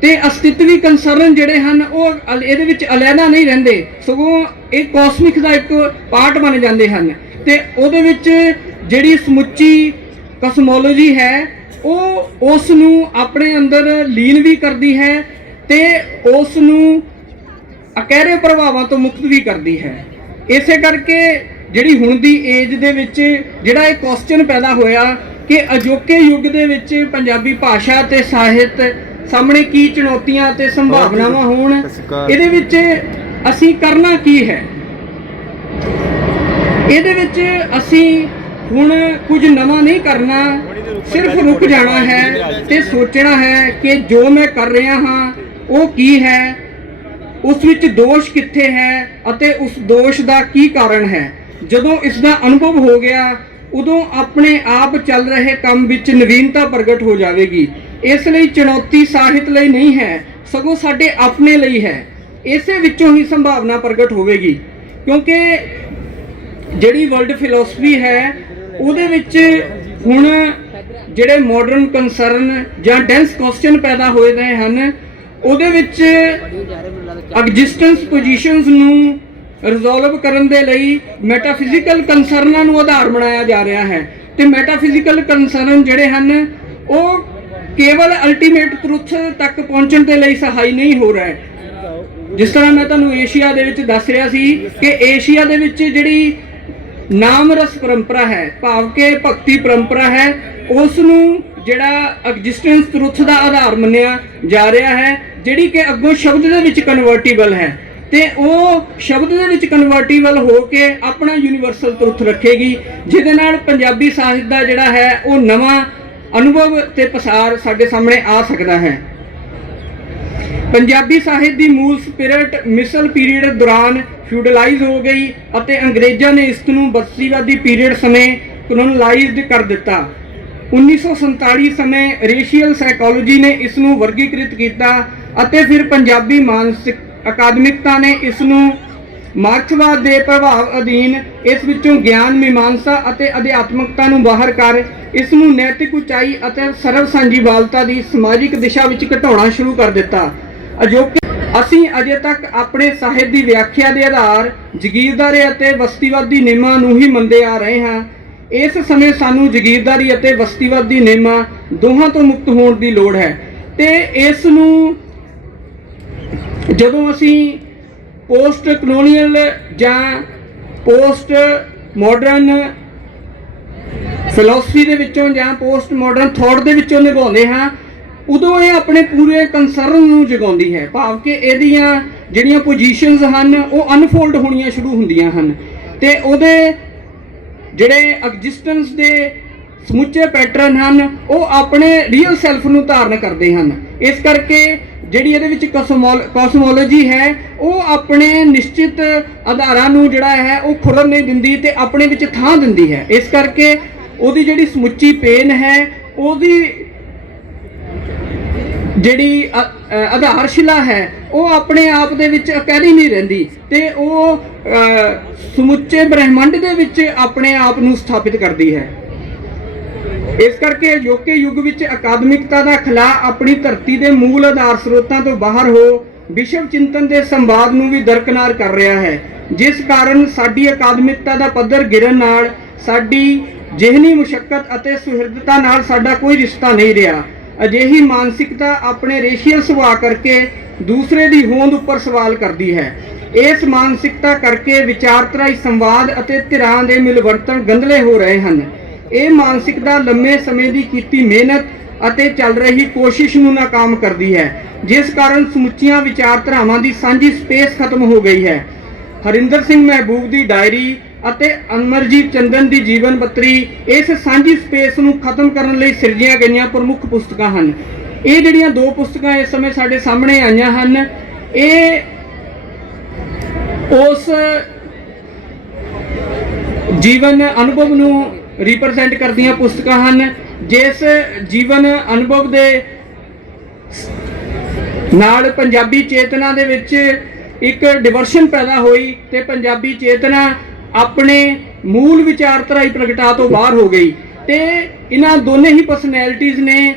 ਤੇ ਅਸਤਿਤਵੀ ਕੰਸਰਨ ਜਿਹੜੇ ਹਨ, ਉਹ ਅਲ- ਇਹਦੇ ਵਿੱਚ ਅਲੱਗਾ ਨਹੀਂ ਰਹਿੰਦੇ, ਸਗੋਂ ਇਹ ਕਾਸਮਿਕ ਦਾ ਇੱਕ ਪਾਰਟ ਬਣ ਜਾਂਦੇ ਹਨ। ਤੇ ਉਹਦੇ ਵਿੱਚ ਜਿਹੜੀ ਸਮੁੱਚੀ ਕਸਮੋਲੋਜੀ ਹੈ, ਉਹ ਉਸ ਨੂੰ ਆਪਣੇ ਅੰਦਰ ਲੀਨ ਵੀ ਕਰਦੀ ਹੈ, ਤੇ ਉਸ ਨੂੰ ਅਕਹਿਰੇ ਪ੍ਰਭਾਵਾਂ ਤੋਂ ਮੁਕਤ ਵੀ ਕਰਦੀ ਹੈ। ਇਸੇ ਕਰਕੇ ਜਿਹੜੀ ਹੁਣ ਦੀ ਏਜ ਦੇ ਵਿੱਚ ਜਿਹੜਾ ਇਹ ਕੁਐਸਚਨ ਪੈਦਾ ਹੋਇਆ ਕਿ ਅਜੋਕੇ ਯੁੱਗ ਦੇ ਵਿੱਚ ਪੰਜਾਬੀ ਭਾਸ਼ਾ ਤੇ ਸਾਹਿਤ ਸਾਹਮਣੇ ਕੀ ਚੁਣੌਤੀਆਂ ਤੇ ਸੰਭਾਵਨਾਵਾਂ ਹੋਣ ਇਹਦੇ ਵਿੱਚ ਅਸੀਂ ਕਰਨਾ ਕੀ ਹੈ? ਇਹਦੇ ਵਿੱਚ ਅਸੀਂ ਹੁਣ ਕੁਝ ਨਵਾਂ ਨਹੀਂ ਕਰਨਾ ਸਿਰਫ ਰੁਕ ਜਾਣਾ ਹੈ ਤੇ ਸੋਚਣਾ ਹੈ ਕਿ ਜੋ ਮੈਂ ਕਰ ਰਿਹਾ ਹਾਂ ਉਹ ਕੀ ਹੈ? ਉਸ ਵਿੱਚ ਦੋਸ਼ ਕਿੱਥੇ ਹੈ ਅਤੇ ਉਸ ਦੋਸ਼ ਦਾ ਕੀ ਕਾਰਨ ਹੈ? ਜਦੋਂ ਇਸ ਦਾ ਅਨੁਭਵ ਹੋ ਗਿਆ, ਉਦੋਂ ਆਪਣੇ ਆਪ ਚੱਲ ਰਹੇ ਕੰਮ ਵਿੱਚ ਨਵੀਨਤਾ ਪ੍ਰਗਟ ਹੋ ਜਾਵੇਗੀ। ਇਸ ਲਈ ਚੁਣੌਤੀ ਸਾਹਿਤ ਲਈ ਨਹੀਂ ਹੈ, ਸਗੋਂ ਸਾਡੇ ਆਪਣੇ ਲਈ ਹੈ। ਇਸੇ ਵਿੱਚੋਂ ਹੀ ਸੰਭਾਵਨਾ ਪ੍ਰਗਟ ਹੋਵੇਗੀ, ਕਿਉਂਕਿ ਜਿਹੜੀ ਵਰਲਡ ਫਿਲਾਸਫੀ ਹੈ, ਉਹਦੇ ਵਿੱਚ ਹੁਣ ਜਿਹੜੇ ਮਾਡਰਨ ਕਨਸਰਨ ਜਾਂ ਡੈਂਸ ਕੁਐਸਚਨ ਪੈਦਾ ਹੋਏ ਰਹੇ ਹਨ, ਉਹਦੇ ਵਿੱਚ ਐਗਜ਼ਿਸਟੈਂਸ ਪੋਜੀਸ਼ਨਸ ਨੂੰ ਰਿਜ਼ੋਲਵ ਕਰਨ ਦੇ ਲਈ ਮੈਟਾਫਿਜ਼ੀਕਲ ਕੰਸਰਨਾਂ ਨੂੰ ਆਧਾਰ ਬਣਾਇਆ ਜਾ ਰਿਹਾ ਹੈ, ਤੇ ਮੈਟਾਫਿਜ਼ੀਕਲ ਕਨਸਰਨ ਜਿਹੜੇ ਹਨ, ਉਹ ਕੇਵਲ ਅਲਟੀਮੇਟ ਟਰੁੱਥ ਤੱਕ ਪਹੁੰਚਣ ਦੇ ਲਈ ਸਹਾਈ ਨਹੀਂ ਹੋ ਰਿਹਾ। ਹੈ ਜਿਸ ਤਰ੍ਹਾਂ ਮੈਂ ਤੁਹਾਨੂੰ ਏਸ਼ੀਆ ਦੇ ਵਿੱਚ ਦੱਸ ਰਿਹਾ ਸੀ ਕਿ ਏਸ਼ੀਆ ਦੇ ਵਿੱਚ ਜਿਹੜੀ ਨਾਮ ਰਸ ਪਰੰਪਰਾ ਹੈ, ਭਾਵ ਕਿ ਭਗਤੀ ਪਰੰਪਰਾ ਹੈ, ਉਸ ਨੂੰ ਜਿਹੜਾ ਐਗਜ਼ਿਸਟੈਂਸ ਤਰੁੱਥ ਦਾ ਆਧਾਰ ਮੰਨਿਆ ਜਾ ਰਿਹਾ ਹੈ, ਜਿਹੜੀ ਕਿ ਅੱਗੋਂ ਸ਼ਬਦ ਦੇ ਵਿੱਚ ਕਨਵਰਟੀਬਲ ਹੈ। ਤੇ ਉਹ ਸ਼ਬਦ ਦੇ ਵਿੱਚ ਕਨਵਰਟੀਬਲ ਹੋ ਕੇ ਆਪਣਾ ਯੂਨੀਵਰਸਲ ਤਰੁੱਥ ਰੱਖੇਗੀ, ਜਿਹਦੇ ਨਾਲ ਪੰਜਾਬੀ ਸਾਹਿਤ ਦਾ ਜਿਹੜਾ ਹੈ, ਉਹ ਨਵਾਂ ਅਨੁਭਵ ਤੇ ਪਸਾਰ ਸਾਡੇ ਸਾਹਮਣੇ ਆ ਸਕਦਾ ਹੈ। ਪੰਜਾਬੀ ਸਾਹਿਤ ਦੀ ਮੂਲ ਸਪਿਰਿਟ ਮਿਸਲ ਪੀਰੀਅਡ ਦੌਰਾਨ ਫਿਊਡਲਾਈਜ਼ ਹੋ ਗਈ ਅਤੇ ਅੰਗਰੇਜ਼ਾਂ ਨੇ ਇਸ ਨੂੰ ਬਸਤੀਵਾਦੀ ਪੀਰੀਅਡ ਸਮੇਂ ਕਲੋਨਲਾਈਜ਼ਡ ਕਰ ਦਿੱਤਾ। 1947 ਸਮੇਂ ਰੇਸ਼ੀਅਲ ਸਾਈਕੋਲੋਜੀ ਨੇ ਇਸ ਨੂੰ ਵਰਗੀਕ੍ਰਿਤ ਕੀਤਾ ਅਤੇ ਫਿਰ ਪੰਜਾਬੀ ਮਾਨਸਿਕ ਅਕਾਦਮਿਕਤਾ ਨੇ ਇਸ ਨੂੰ ਮਾਰਕਸਵਾਦ ਦੇ ਪ੍ਰਭਾਵ ਅਧੀਨ ਇਸ ਵਿੱਚੋਂ ਗਿਆਨ, ਮੀਮਾਂਸਾ ਅਤੇ ਅਧਿਆਤਮਕਤਾ ਨੂੰ ਬਾਹਰ ਕਰ ਇਸ ਨੂੰ ਨੈਤਿਕ ਉਚਾਈ ਅਤੇ ਸਰਵ ਸਾਂਝੀਵਾਲਤਾ ਦੀ ਸਮਾਜਿਕ ਦਿਸ਼ਾ ਵਿੱਚ ਘਟਾਉਣਾ ਸ਼ੁਰੂ ਕਰ ਦਿੱਤਾ। ਅਜੋਕੇ ਅਸੀਂ ਅਜੇ ਤੱਕ ਆਪਣੇ ਸਾਹਿਤ ਦੀ ਵਿਆਖਿਆ ਦੇ ਆਧਾਰ, ਜਗੀਰਦਾਰੇ ਅਤੇ ਬਸਤੀਵਾਦੀ ਨਿਯਮਾਂ ਨੂੰ ਹੀ ਮੰਨਦੇ ਆ ਰਹੇ ਹਾਂ। ਇਸ ਸਮੇਂ ਸਾਨੂੰ ਜਗੀਰਦਾਰੀ ਅਤੇ ਬਸਤੀਵਾਦੀ ਨਿਯਮਾਂ ਦੋਹਾਂ ਤੋਂ ਮੁਕਤ ਹੋਣ ਦੀ ਲੋੜ ਹੈ। ਤੇ ਇਸ ਨੂੰ ਜਦੋਂ ਅਸੀਂ ਪੋਸਟ ਕਲੋਨੀਅਲ ਜਾਂ ਪੋਸਟ ਮਾਡਰਨ ਫਿਲਾਸਫੀ ਦੇ ਵਿੱਚੋਂ ਜਾਂ ਪੋਸਟ ਮਾਡਰਨ ਥਾਟ ਦੇ ਵਿੱਚੋਂ ਨਿਭਾਉਂਦੇ ਹਾਂ, ਉਦੋਂ ਇਹ ਆਪਣੇ ਪੂਰੇ ਕੰਸਰਨ ਨੂੰ ਜਗਾਉਂਦੀ ਹੈ। ਭਾਵ ਕਿ ਇਹਦੀਆਂ ਜਿਹੜੀਆਂ ਪੋਜੀਸ਼ਨਸ ਹਨ, ਉਹ ਅਨਫੋਲਡ ਹੋਣੀਆਂ ਸ਼ੁਰੂ ਹੁੰਦੀਆਂ ਹਨ। ਤੇ ਉਹਦੇ ਜਿਹੜੇ ਐਗਜ਼ਿਸਟੈਂਸ ਦੇ ਸਮੁੱਚੇ ਪੈਟਰਨ ਹਨ, ਉਹ ਆਪਣੇ ਰੀਅਲ ਸੈਲਫ ਨੂੰ ਧਾਰਨ ਕਰਦੇ ਹਨ। ਇਸ ਕਰਕੇ ਜਿਹੜੀ ਇਹਦੇ ਵਿੱਚ ਕੋਸਮੋਲੋਜੀ ਹੈ, ਉਹ ਆਪਣੇ ਨਿਸ਼ਚਿਤ ਆਧਾਰਾਂ ਨੂੰ ਜਿਹੜਾ ਹੈ, ਉਹ ਖੁਰਨ ਨਹੀਂ ਦਿੰਦੀ ਤੇ ਆਪਣੇ ਵਿੱਚ ਥਾਂ ਦਿੰਦੀ ਹੈ। ਇਸ ਕਰਕੇ ਉਹਦੀ ਜਿਹੜੀ ਸਮੁੱਚੀ ਪੇਨ ਹੈ, ਉਹਦੀ ਜਿਹੜੀ ਆਧਾਰਸ਼ਿਲਾ ਹੈ, ਉਹ ਆਪਣੇ ਆਪ ਦੇ ਵਿੱਚ ਅਕੈਲੀ ਨਹੀਂ ਰਹਿੰਦੀ ਤੇ ਉਹ ਸਮੁੱਚੇ ਬ੍ਰਹਿਮੰਡ ਦੇ ਵਿੱਚ ਆਪਣੇ ਆਪ ਨੂੰ ਸਥਾਪਿਤ ਕਰਦੀ ਹੈ। ਇਸ ਕਰਕੇ ਅਜੋਕੇ ਯੁੱਗ ਵਿੱਚ ਅਕਾਦਮਿਕਤਾ ਦਾ ਖਲਾ ਆਪਣੀ ਧਰਤੀ ਦੇ ਮੂਲ ਆਧਾਰ ਸਰੋਤਾਂ ਤੋਂ ਬਾਹਰ ਹੋ ਵਿਸ਼ਵ ਚਿੰਤਨ ਦੇ ਸੰਵਾਦ ਨੂੰ ਵੀ ਦਰਕਨਾਰ ਕਰ ਰਿਹਾ ਹੈ। ਜਿਸ ਕਾਰਨ ਸਾਡੀ ਅਕਾਦਮਿਕਤਾ ਦਾ ਪੱਧਰ ਗਿਰਨ ਨਾਲ ਸਾਡੀ ਜਿਹਨੀ ਮੁਸ਼ਕਲ ਅਤੇ ਸੁਹਿਰਦਤਾ ਨਾਲ ਸਾਡਾ ਕੋਈ ਰਿਸ਼ਤਾ ਨਹੀਂ ਰਿਹਾ। ਅਜਿਹੀ ਮਾਨਸਿਕਤਾ ਆਪਣੇ ਰੇਸ਼ੀਅਲ ਸੁਭਾਅ ਕਰਕੇ ਦੂਸਰੇ ਦੀ ਹੋਂਦ ਉੱਪਰ ਸਵਾਲ ਕਰਦੀ ਹੈ। ਇਸ ਮਾਨਸਿਕਤਾ ਕਰਕੇ ਵਿਚਾਰਤਰਾਈ ਸੰਵਾਦ ਅਤੇ ਧਿਰਾਂ ਦੇ ਮਿਲਵਰਤਨ ਗੰਧਲੇ ਹੋ ਰਹੇ ਹਨ। ਇਹ ਮਾਨਸਿਕਤਾ ਲੰਮੇ ਸਮੇਂ ਦੀ ਕੀਤੀ ਮਿਹਨਤ ਅਤੇ ਚੱਲ ਰਹੀ ਕੋਸ਼ਿਸ਼ ਨੂੰ ਨਾਕਾਮ ਕਰਦੀ ਹੈ, ਜਿਸ ਕਾਰਨ ਸਮੁੱਚੀਆਂ ਵਿਚਾਰਧਾਰਾਵਾਂ ਦੀ ਸਾਂਝੀ ਸਪੇਸ ਖਤਮ ਹੋ ਗਈ ਹੈ। ਹਰਿੰਦਰ ਸਿੰਘ ਮਹਿਬੂਬ ਦੀ ਡਾਇਰੀ ਅਤੇ ਅਮਰਜੀਤ ਚੰਦਨ ਦੀ ਜੀਵਨ ਪੱਤਰੀ ਇਸ ਸਾਂਝੀ ਸਪੇਸ ਨੂੰ ਖਤਮ ਕਰਨ ਲਈ ਸਿਰਜੀਆਂ ਗਈਆਂ ਪ੍ਰਮੁੱਖ ਪੁਸਤਕਾਂ ਹਨ। ਇਹ ਜਿਹੜੀਆਂ ਦੋ ਪੁਸਤਕਾਂ ਇਸ ਸਮੇਂ ਸਾਡੇ ਸਾਹਮਣੇ ਆਈਆਂ ਹਨ, ਇਹ ਉਸ ਜੀਵਨ ਅਨੁਭਵ ਨੂੰ ਰਿਪਰੈਜ਼ੈਂਟ ਕਰਦੀਆਂ ਪੁਸਤਕਾਂ ਹਨ, ਜਿਸ ਜੀਵਨ ਅਨੁਭਵ ਦੇ ਨਾਲ ਪੰਜਾਬੀ ਚੇਤਨਾ ਦੇ ਵਿੱਚ ਇੱਕ ਡਿਵਰਸ਼ਨ ਪੈਦਾ ਹੋਈ ਤੇ ਪੰਜਾਬੀ ਚੇਤਨਾ ਆਪਣੇ ਮੂਲ ਵਿਚਾਰਧਾਰਾਈ ਹੀ ਪ੍ਰਗਟਾ ਤੋਂ ਬਾਹਰ ਹੋ ਗਈ ਤੇ ਇਹਨਾਂ ਦੋਨੇ ਹੀ ਪਰਸਨੈਲਿਟੀਆਂ ਨੇ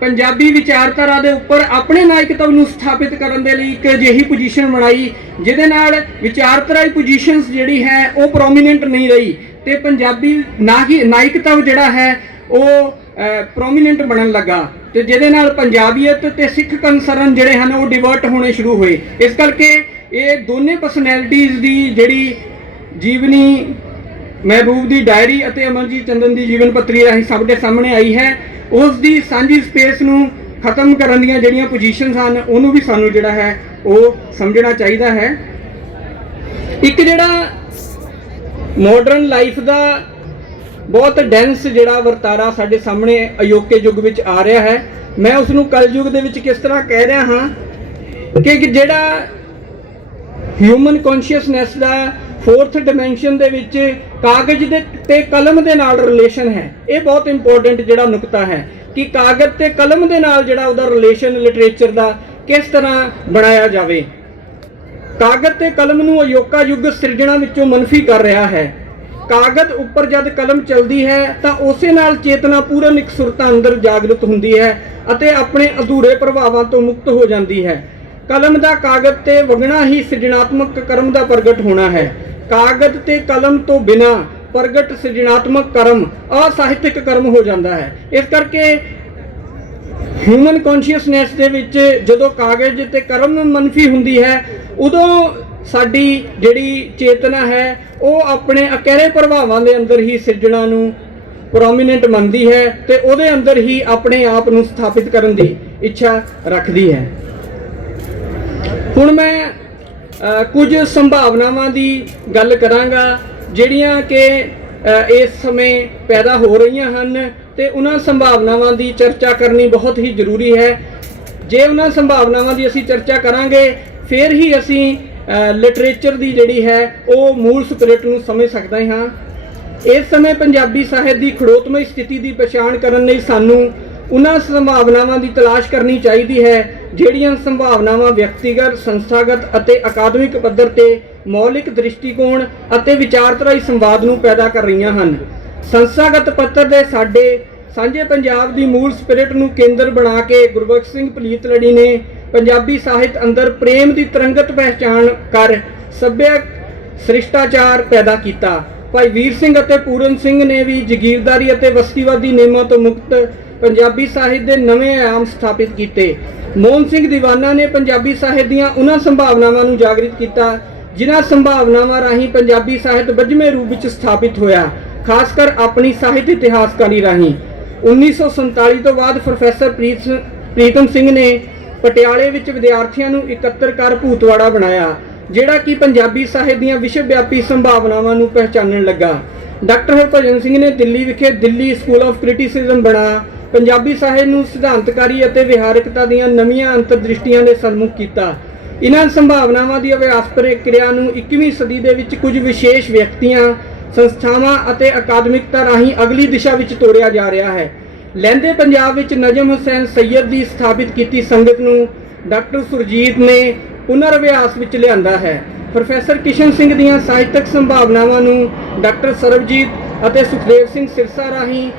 ਪੰਜਾਬੀ ਵਿਚਾਰਧਾਰਾ ਦੇ ਉੱਪਰ ਆਪਣੇ ਨਾਇਕਤਵ ਨੂੰ ਸਥਾਪਿਤ ਕਰਨ ਦੇ ਲਈ ਇੱਕ ਅਜਿਹੀ ਪੋਜੀਸ਼ਨ ਬਣਾਈ, ਜਿਹਦੇ ਨਾਲ ਵਿਚਾਰਧਾਰਾਈ ਪੋਜੀਸ਼ਨਸ ਜਿਹੜੀ ਹੈ ਉਹ ਪ੍ਰੋਮੀਨੈਂਟ ਨਹੀਂ ਰਹੀ ਤੇ ਪੰਜਾਬੀ ਨਾ ਹੀ ਨਾਇਕਤਵ ਜਿਹੜਾ ਹੈ ਉਹ ਪ੍ਰੋਮੀਨੈਂਟ ਬਣਨ ਲੱਗਾ ਤੇ ਜਿਹਦੇ ਨਾਲ ਪੰਜਾਬੀਅਤ ਤੇ ਸਿੱਖ ਕੰਸਰਨ ਜਿਹੜੇ ਹਨ ਉਹ ਡਿਵਰਟ ਹੋਣੇ ਸ਼ੁਰੂ ਹੋਏ। ਇਸ ਕਰਕੇ ਇਹ ਦੋਨੇ ਪਰਸਨੈਲਿਟੀਆਂ ਦੀ ਜਿਹੜੀ ਜੀਵਨੀ ਮਹਿਬੂਬ ਦੀ ਡਾਇਰੀ ਅਤੇ ਅਮਰਜੀਤ ਚੰਦਨ ਦੀ ਜੀਵਨ ਪੱਤਰੀ ਰਾਹੀਂ ਸਭ ਦੇ ਸਾਹਮਣੇ ਆਈ ਹੈ। ਉਸ ਦੀ ਸਾਂਝੀ ਸਪੇਸ ਨੂੰ ਖਤਮ ਕਰਨ ਦੀਆਂ ਜਿਹੜੀਆਂ ਪੋਜੀਸ਼ਨਸ ਹਨ, ਉਹਨੂੰ ਵੀ ਸਾਨੂੰ ਜਿਹੜਾ ਹੈ, ਉਹ ਸਮਝਣਾ ਚਾਹੀਦਾ ਹੈ। ਇੱਕ ਜਿਹੜਾ ਮਾਡਰਨ ਲਾਈਫ ਦਾ ਬਹੁਤ ਡੈਂਸ ਜਿਹੜਾ ਵਰਤਾਰਾ ਸਾਡੇ ਸਾਹਮਣੇ ਅਯੋਕੇ ਯੁੱਗ ਵਿੱਚ ਆ ਰਿਹਾ ਹੈ। ਮੈਂ ਉਸ ਨੂੰ ਕਲਯੁਗ ਦੇ ਵਿੱਚ ਕਿਸ ਤਰ੍ਹਾਂ ਕਹਿ ਰਿਹਾ ਹਾਂ ਕਿ ਕਿ ਜਿਹੜਾ ਹਿਊਮਨ ਕੌਨਸ਼ੀਅਸਨੈਸ ਦਾ ਫੋਰਥ ਡਾਈਮੈਂਸ਼ਨ ਦੇ ਵਿੱਚ ਕਾਗਜ਼ ਦੇ ਤੇ ਕਲਮ ਦੇ ਨਾਲ ਰਿਲੇਸ਼ਨ ਹੈ। ਇਹ ਬਹੁਤ ਇੰਪੋਰਟੈਂਟ ਜਿਹੜਾ ਨੁਕਤਾ ਹੈ ਕਿ ਕਾਗਜ਼ ਤੇ ਕਲਮ ਦੇ ਨਾਲ ਜਿਹੜਾ ਉਹਦਾ ਰਿਲੇਸ਼ਨ ਲਿਟਰੇਚਰ ਦਾ ਕਿਸ ਤਰ੍ਹਾਂ ਬਣਾਇਆ ਜਾਵੇ। ਕਾਗਜ਼ ਤੇ ਕਲਮ ਨੂੰ ਅਯੋਕਾ ਯੁੱਗ ਸਿਰਜਣਾ ਵਿੱਚੋਂ ਮਨਫੀ ਕਰ ਰਿਹਾ ਹੈ। ਕਾਗਜ਼ ਉੱਪਰ ਜਦ ਕਲਮ ਚਲਦੀ ਹੈ ਤਾਂ ਉਸੇ ਨਾਲ ਚੇਤਨਾ ਪੂਰਨ ਇਕਸੁਰਤਾ ਅੰਦਰ ਜਾਗਰਤ ਹੁੰਦੀ ਹੈ ਅਤੇ ਆਪਣੇ ਅਧੂਰੇ ਪ੍ਰਭਾਵਾਂ ਤੋਂ ਮੁਕਤ ਹੋ ਜਾਂਦੀ ਹੈ। ਕਲਮ ਦਾ ਕਾਗਜ਼ ਤੇ ਵਗਣਾ ਹੀ ਸਿਰਜਣਾਤਮਕ ਕਰਮ ਦਾ ਪ੍ਰਗਟ ਹੋਣਾ ਹੈ। ਕਾਗਜ਼ ਤੇ ਕਲਮ ਤੋਂ ਬਿਨਾ ਪ੍ਰਗਟ ਸਿਰਜਣਾਤਮਕ ਕਰਮ ਅਸਾਹਿਤਿਕ ਕਰਮ ਹੋ ਜਾਂਦਾ ਹੈ। ਇਸ ਕਰਕੇ ਹਿਊਮਨ ਕੌਨਸ਼ੀਅਸਨੈਸ ਦੇ ਵਿੱਚ ਜਦੋਂ ਕਾਗਜ਼ ਤੇ ਕਰਮ ਮਨਫੀ ਹੁੰਦੀ ਹੈ, ਉਦੋਂ ਸਾਡੀ ਜਿਹੜੀ ਚੇਤਨਾ ਹੈ, ਉਹ ਆਪਣੇ ਅਕਹਿਰੇ ਪ੍ਰਭਾਵਾਂ ਦੇ ਅੰਦਰ ਹੀ ਸਿਰਜਣਾ ਨੂੰ ਪ੍ਰੋਮੀਨੈਂਟ ਮੰਨਦੀ ਹੈ ਤੇ ਉਹਦੇ ਅੰਦਰ ਹੀ ਆਪਣੇ ਆਪ ਨੂੰ ਸਥਾਪਿਤ ਕਰਨ ਦੀ ਇੱਛਾ ਰੱਖਦੀ ਹੈ। ਹੁਣ ਮੈਂ ਕੁਝ ਸੰਭਾਵਨਾਵਾਂ ਦੀ ਗੱਲ ਕਰਾਂਗਾ, ਜਿਹੜੀਆਂ ਕਿ ਇਸ ਸਮੇਂ ਪੈਦਾ ਹੋ ਰਹੀਆਂ ਹਨ ਤੇ ਉਹਨਾਂ ਸੰਭਾਵਨਾਵਾਂ ਦੀ ਚਰਚਾ ਕਰਨੀ ਬਹੁਤ ਹੀ ਜ਼ਰੂਰੀ ਹੈ। ਜੇ ਉਹਨਾਂ ਸੰਭਾਵਨਾਵਾਂ ਦੀ ਅਸੀਂ ਚਰਚਾ ਕਰਾਂਗੇ, ਫਿਰ ਹੀ ਅਸੀਂ ਲਿਟਰੇਚਰ ਦੀ ਜਿਹੜੀ ਹੈ, ਉਹ ਮੂਲ ਸਪਿਰਿਟ ਨੂੰ ਸਮਝ ਸਕਦੇ ਹਾਂ। ਇਸ ਸਮੇਂ ਪੰਜਾਬੀ ਸਾਹਿਤ ਦੀ ਖੜੋਤਮਈ ਸਥਿਤੀ ਦੀ ਪਛਾਣ ਕਰਨ ਲਈ ਸਾਨੂੰ ਉਹਨਾਂ ਸੰਭਾਵਨਾਵਾਂ ਦੀ ਤਲਾਸ਼ ਕਰਨੀ ਚਾਹੀਦੀ ਹੈ, ਜਿਹੜੀਆਂ ਸੰਭਾਵਨਾਵਾਂ ਵਿਅਕਤੀਗਤ, ਸੰਸਥਾਗਤ ਅਤੇ ਅਕਾਦਮਿਕ ਪੱਧਰ ਤੇ ਮੌਲਿਕ ਦ੍ਰਿਸ਼ਟੀਕੋਣ ਅਤੇ ਵਿਚਾਰਧਾਰਾਈ ਸੰਵਾਦ ਨੂੰ ਪੈਦਾ ਕਰ ਰਹੀਆਂ ਹਨ। ਸੰਸਥਾਗਤ ਪੱਧਰ ਦੇ ਸਾਡੇ ਸਾਂਝੇ ਪੰਜਾਬ ਦੀ ਮੂਲ ਸਪਿਰਿਟ ਨੂੰ ਕੇਂਦਰ ਬਣਾ ਕੇ ਗੁਰਬਖਸ਼ ਸਿੰਘ ਪਲੀਤ ਲੜੀ ਨੇ ਪੰਜਾਬੀ ਸਾਹਿਤ ਅੰਦਰ ਪ੍ਰੇਮ ਦੀ ਤਰੰਗਤ ਪਹਿਚਾਣ ਕਰ ਸੱਭਿਅਕ ਸ੍ਰਿਸ਼ਟਾਚਾਰ ਪੈਦਾ ਕੀਤਾ। ਭਾਈ ਵੀਰ ਸਿੰਘ ਅਤੇ ਪੂਰਨ ਸਿੰਘ ਨੇ ਵੀ ਜਗੀਰਦਾਰੀ ਅਤੇ ਵਸਤੀਵਾਦੀ ਨਿਯਮਾਂ ਤੋਂ ਮੁਕਤ ਪੰਜਾਬੀ ਸਾਹਿਤ ਦੇ ਨਵੇਂ ਆयाम ਸਥਾਪਿਤ ਕੀਤੇ। ਮੋਹਨ ਸਿੰਘ ਦੀਵਾਨਾ ਨੇ ਪੰਜਾਬੀ ਸਾਹਿਤ ਦੀਆਂ ਉਹਨਾਂ ਸੰਭਾਵਨਾਵਾਂ ਨੂੰ ਜਾਗਰਿਤ ਕੀਤਾ, ਜਿਨ੍ਹਾਂ ਸੰਭਾਵਨਾਵਾਂ ਰਾਹੀਂ ਪੰਜਾਬੀ ਸਾਹਿਤ ਵੱਜਵੇਂ ਰੂਪ ਵਿੱਚ ਸਥਾਪਿਤ ਹੋਇਆ, ਖਾਸ ਕਰ ਆਪਣੀ ਸਾਹਿਤ ਇਤਿਹਾਸਕਾਰੀ ਰਾਹੀਂ। 1947 ਤੋਂ ਬਾਅਦ ਪ੍ਰੋਫੈਸਰ ਪ੍ਰੀਤ ਪ੍ਰੀਤਮ ਸਿੰਘ ਨੇ ਪਟਿਆਲੇ ਵਿੱਚ ਵਿਦਿਆਰਥੀਆਂ ਨੂੰ ਇਕੱਤਰ ਕਰ ਭੂਤਵਾੜਾ ਬਣਾਇਆ, ਜਿਹੜਾ ਕਿ ਪੰਜਾਬੀ ਸਾਹਿਤ ਦੀਆਂ ਵਿਸ਼ਵ ਵਿਆਪੀ ਸੰਭਾਵਨਾਵਾਂ ਨੂੰ ਪਹਿਚਾਨਣ ਲੱਗਾ। ਡਾਕਟਰ ਹਰਭਜਨ ਸਿੰਘ ਨੇ ਦਿੱਲੀ ਵਿਖੇ ਦਿੱਲੀ ਸਕੂਲ ਆਫ ਕ੍ਰਿਟਿਸਿਜ਼ਮ ਬਣਾ ਪੰਜਾਬੀ ਸਾਹਿਤ ਨੂੰ ਸਿਧਾਂਤਕਾਰੀ ਅਤੇ ਵਿਹਾਰਕਤਾ ਦੀਆਂ ਨਵੀਆਂ ਅੰਤਰਦ੍ਰਿਸ਼ਟੀਆਂ ਦੇ ਸਨਮੁਖ ਕੀਤਾ। ਇਹਨਾਂ ਸੰਭਾਵਨਾਵਾਂ ਦੀ ਅਭਿਆਸ ਪ੍ਰਕਿਰਿਆ ਨੂੰ 21ਵੀਂ ਸਦੀ ਦੇ ਵਿੱਚ ਕੁਝ ਵਿਸ਼ੇਸ਼ ਵਿਅਕਤੀਆਂ, ਸੰਸਥਾਵਾਂ ਅਤੇ ਅਕਾਦਮਿਕਤਾ ਰਾਹੀਂ ਅਗਲੀ ਦਿਸ਼ਾ ਵਿੱਚ ਤੋਰਿਆ ਜਾ ਰਿਹਾ ਹੈ। ਲਹਿੰਦੇ ਪੰਜਾਬ ਵਿੱਚ ਨਜਮ ਹੁਸੈਨ ਸੈਯਦ ਦੀ ਸਥਾਪਿਤ ਕੀਤੀ ਸੰਗਤ ਨੂੰ ਡਾਕਟਰ ਸੁਰਜੀਤ ਨੇ ਪੁਨਰ ਅਭਿਆਸ ਵਿੱਚ ਲਿਆਂਦਾ ਹੈ। ਪ੍ਰੋਫੈਸਰ ਕਿਸ਼ਨ ਸਿੰਘ ਦੀਆਂ ਸਾਹਿਤਕ ਸੰਭਾਵਨਾਵਾਂ ਨੂੰ ਡਾਕਟਰ ਸਰਬਜੀਤ ਅਤੇ ਸੁਖਦੇਵ ਸਿੰਘ ਸਿਰਸਾ ਰਾਹੀਂ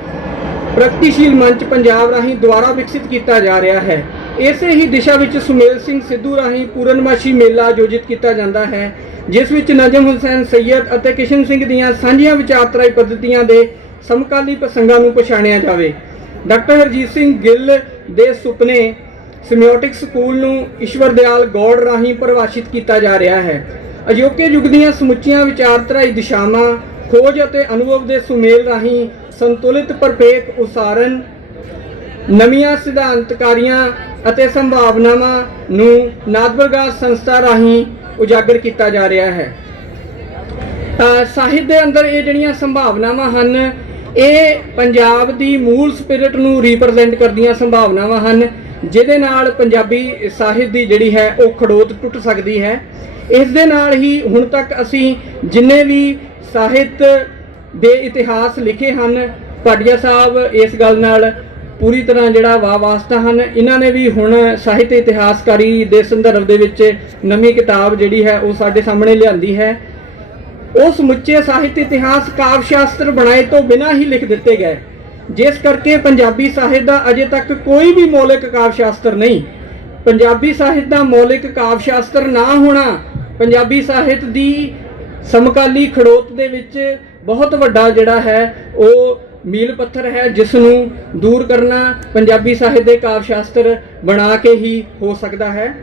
ਪ੍ਰਗਤੀਸ਼ੀਲ ਮੰਚ ਪੰਜਾਬ ਰਾਹੀਂ ਦੁਆਰਾ ਵਿਕਸਿਤ ਕੀਤਾ ਜਾ ਰਿਹਾ ਹੈ। ਇਸੇ ਹੀ ਦਿਸ਼ਾ ਵਿੱਚ ਸੁਮੇਲ ਸਿੰਘ ਸਿੱਧੂ ਰਾਹੀਂ ਪੂਰਨਮਾਸ਼ੀ ਮੇਲਾ ਆਯੋਜਿਤ ਕੀਤਾ ਜਾਂਦਾ ਹੈ, ਜਿਸ ਵਿੱਚ ਨਜਮ ਹੁਸੈਨ ਸੈਯਦ ਅਤੇ ਕਿਸ਼ਨ ਸਿੰਘ ਦੀਆਂ ਸਾਂਝੀਆਂ ਵਿਚਾਰਧਾਰਾਈ ਪੱਧਤੀਆਂ ਦੇ ਸਮਕਾਲੀ ਪ੍ਰਸੰਗਾਂ ਨੂੰ ਪਛਾਣਿਆ ਜਾਵੇ। ਡਾਕਟਰ ਹਰਜੀਤ ਸਿੰਘ ਗਿੱਲ ਦੇ ਸੁਪਨੇ ਸਿਮਿਓਟਿਕ ਸਕੂਲ ਨੂੰ ਈਸ਼ਵਰ ਦਿਆਲ ਗੌੜ ਰਾਹੀਂ ਪਰਿਭਾਸ਼ਿਤ ਕੀਤਾ ਜਾ ਰਿਹਾ ਹੈ। ਅਜੋਕੇ ਯੁੱਗ ਦੀਆਂ ਸਮੁੱਚੀਆਂ ਵਿਚਾਰਧਾਰਾਈ ਦਿਸ਼ਾਵਾਂ, ਖੋਜ ਅਤੇ ਅਨੁਭਵ ਦੇ ਸੁਮੇਲ ਰਾਹੀਂ ਸੰਤੁਲਿਤ ਪਰਪੇਖ ਉਸਾਰਨ, ਨਵੀਆਂ ਸਿਧਾਂਤਕਾਰੀਆਂ ਅਤੇ ਸੰਭਾਵਨਾਵਾਂ ਨੂੰ ਨਾਦਵਰਗਾਸ ਸੰਸਥਾ ਰਾਹੀਂ ਉਜਾਗਰ ਕੀਤਾ ਜਾ ਰਿਹਾ ਹੈ। ਸਾਹਿਤ ਦੇ ਅੰਦਰ ਇਹ ਜਿਹੜੀਆਂ ਸੰਭਾਵਨਾਵਾਂ ਹਨ, ਇਹ ਪੰਜਾਬ ਦੀ ਮੂਲ ਸਪਿਰਿਟ ਨੂੰ ਰਿਪਰੈਜ਼ੈਂਟ ਕਰਦੀਆਂ ਸੰਭਾਵਨਾਵਾਂ ਹਨ, ਜਿਹਦੇ ਨਾਲ ਪੰਜਾਬੀ ਸਾਹਿਤ ਦੀ ਜਿਹੜੀ ਹੈ ਉਹ ਖੜੋਤ ਟੁੱਟ ਸਕਦੀ ਹੈ। ਇਸ ਦੇ ਨਾਲ ਹੀ ਹੁਣ ਤੱਕ ਅਸੀਂ ਜਿੰਨੇ ਵੀ ਸਾਹਿਤ ਦੇ ਇਤਿਹਾਸ ਲਿਖੇ ਹਨ। ਪਾਡੀਆ ਸਾਹਿਬ ਇਸ ਗੱਲ ਨਾਲ ਪੂਰੀ ਤਰ੍ਹਾਂ ਜਿਹੜਾ ਵਾ ਵਾਸਤਾ ਹਨ। ਇਹਨਾਂ ਨੇ ਵੀ ਹੁਣ ਸਾਹਿਤ ਇਤਿਹਾਸਕਾਰੀ ਦੇ ਸੰਦਰਭ ਦੇ ਵਿੱਚ ਨਵੀਂ ਕਿਤਾਬ ਜਿਹੜੀ ਹੈ ਉਹ ਸਾਡੇ ਸਾਹਮਣੇ ਲਿਆਂਦੀ ਹੈ। ਉਹ ਸਮੁੱਚੇ ਸਾਹਿਤ ਇਤਿਹਾਸ ਕਾਵਿ ਸ਼ਾਸਤਰ ਬਣਾਏ ਤੋਂ ਬਿਨਾਂ ਹੀ ਲਿਖ ਦਿੱਤੇ ਗਏ। ਜਿਸ ਕਰਕੇ ਪੰਜਾਬੀ ਸਾਹਿਤ ਦਾ ਅਜੇ ਤੱਕ ਕੋਈ ਵੀ ਮੌਲਿਕ ਕਾਵਿ ਸ਼ਾਸਤਰ ਨਹੀਂ। ਪੰਜਾਬੀ ਸਾਹਿਤ ਦਾ ਮੌਲਿਕ ਕਾਵਿ ਸ਼ਾਸਤਰ ਨਾ ਹੋਣਾ, ਪੰਜਾਬੀ ਸਾਹਿਤ ਦੀ ਸਮਕਾਲੀ ਖੜੋਤ ਦੇ ਵਿੱਚ ਬਹੁਤ ਵੱਡਾ ਜਿਹੜਾ ਹੈ, ਉਹ ਮੀਲ ਪੱਥਰ ਹੈ ਜਿਸ ਨੂੰ ਦੂਰ ਕਰਨਾ ਪੰਜਾਬੀ ਸਾਹਿਤ ਦੇ ਕਾਵਿ ਸ਼ਾਸਤਰ ਬਣਾ ਕੇ ਹੀ ਹੋ ਸਕਦਾ ਹੈ।